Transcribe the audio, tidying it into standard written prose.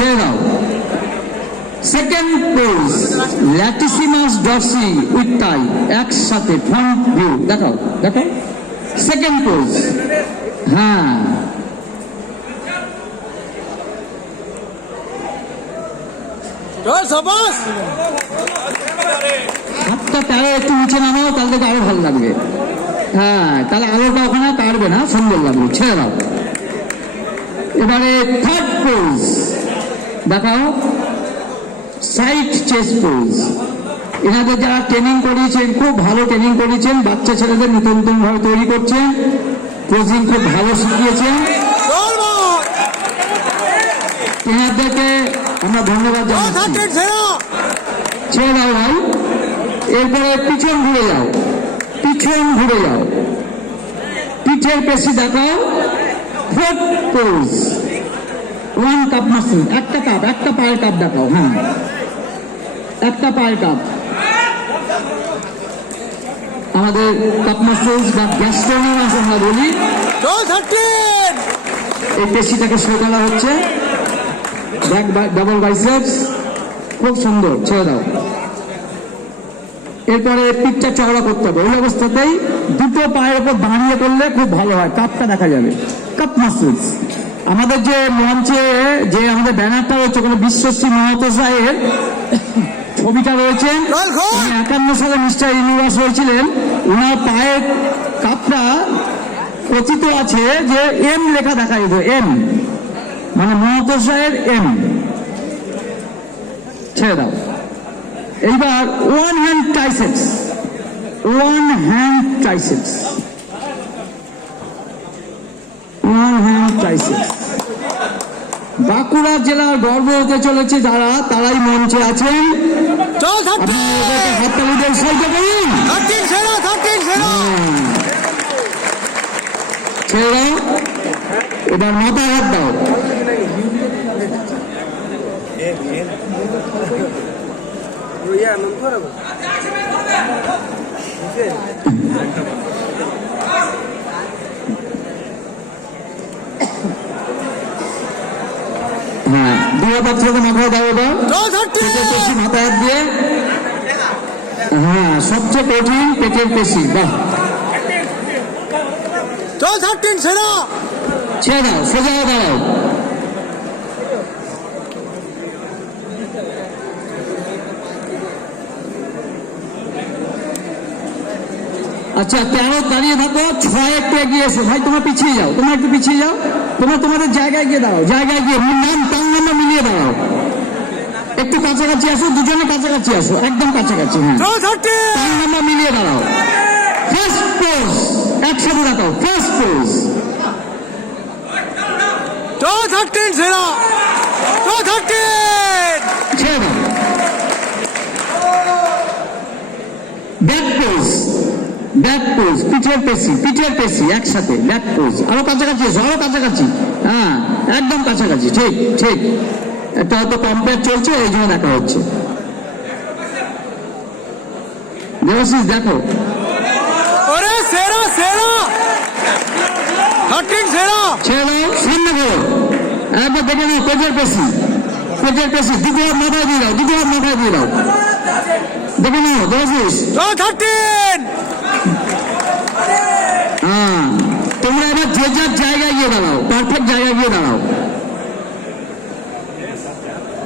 ছেড়ে দাও। Second pose latissimus dorsi with tie, একসাথে ফ্রন্ট ভিউ দেখাও দেখাও। সেকেন্ড পোজ, হ্যাঁ হাতটা তারা একটু নিচে নামাও, তাহলে দেখে আরো ভালো লাগবে। হ্যাঁ, তাহলে আলোটা ওখানে কাটবে না, সুন্দর লাগবে। ছেড়ে দাও। এবারে থার্ড পোজ দেখাও, সাইড চেস্ট পোজ। এনাদের যারা ট্রেনিং করিয়েছেন, খুব ভালো ট্রেনিং করিয়েছেন, বাচ্চা ছেলেদের নতুন নতুন ভাবে তৈরি করছেন, কোচিং খুব ভালো শিখিয়েছেন, এনাদেরকে আমরা ধন্যবাদ জানাচ্ছি। ছেড়ে দাও ভাই। এরপরে পিছন ঘুরে যাও, পিছন ঘুরে যাও, পিঠের পেশি দেখাও। Fourth pose, one cup muscle, একটা কাপ, একটা পায়ের কাপ দেখাও। হ্যাঁ, একটা পায়ের কাপ। আমাদের কাপ মাসলস বা গ্যাস্ট্রোনামাস আমরা বলি, এই পেশিটাকে শোকানো হচ্ছে। ডাবল বাইসেপস, খুব সুন্দর। ছেড়ে দাও। এরপরে পিঠটা চওড়া করতে হবে। ওই অবস্থাতেই দুটো পায়ের উপর দাঁড়িয়ে করলে খুব ভালো হয়, কাপটা দেখা যাবে। Cup muscles. আমাদের যে মঞ্চে যে আমাদের ব্যানারটা রয়েছে, ওখানে বিশ্বশ্রী মাহাতো সাহেবের ছবিটা রয়েছে। 51 সালে মিস্টার ইউনিভার্স হয়েছিলেন। ওনার পায়ের কাপটা কথিত আছে যে এম লেখা দেখা যেত, এম মানে মাহাতো সাহেব এম। ছেড়ে দাও। এইবার one hand triceps, one hand triceps, one hand triceps. Bankura জেলার গর্ব হতে চলেছে যারা, তারাই মঞ্চে আছেন। হাততালিদের সাহায্য করুন। ছেড়ে দাও। এবার মাথা হাত দাও। হ্যাঁ, দুই হাত থেকে মাথায় দাও। এবার পেটের পেশি মাথায় হাত দিয়ে, হ্যাঁ সবচেয়ে কঠিন পেটের পেশি। বাহ, ছেড়ে দাও। সোজা দাঁড়াও। আচ্ছা, 13 দাঁড়িয়ে থাকো, 6 একটু এগিয়ে এসো। ভাই তোমরা পিছিয়ে যাও, তোমরা একটু পিছিয়ে যাও। তোমরা তোমাদের জায়গায় গিয়ে দাঁড়াও, জায়গায় গিয়ে টান নাম্বার মিলিয়ে দাঁড়াও। একটু কাছাকাছি আসো, দুজনে কাছাকাছি আসো, একদম কাছাকাছি। হ্যাঁ, টান নাম্বার মিলিয়ে দাঁড়াও। ফার্স্ট পোজ একসাথে দেখাও। ফার্স্ট পোজ, ছেড়ে দাও। ব্যাক পোজ, ব্যাক পোজ, পিঠের পেশি, পিঠের পেশি একসাথে। ব্যাক পোজ, আরো কাছাকাছি এসো, আরো কাছাকাছি। হ্যাঁ, একদম কাছাকাছি। ঠিক ঠিক। একটা হয়তো কম্পেয়ার চলছে, এই জন্য দেখা হচ্ছে। দেবাশিস দেখো। ছেড়ে দাও, সামনে করো। একবার দেখে নাও পেটের পেশি, পেটের পেশি। দুটো হাত মাথায় দিয়ে দাও, দুটো হাত মাথায় দিয়ে দাও। দেখে নাও দেবাশিস। হ্যাঁ, তোমরা এবার যে যার জায়গায় গিয়ে দাঁড়াও, পারফেক্ট জায়গায় গিয়ে দাঁড়াও।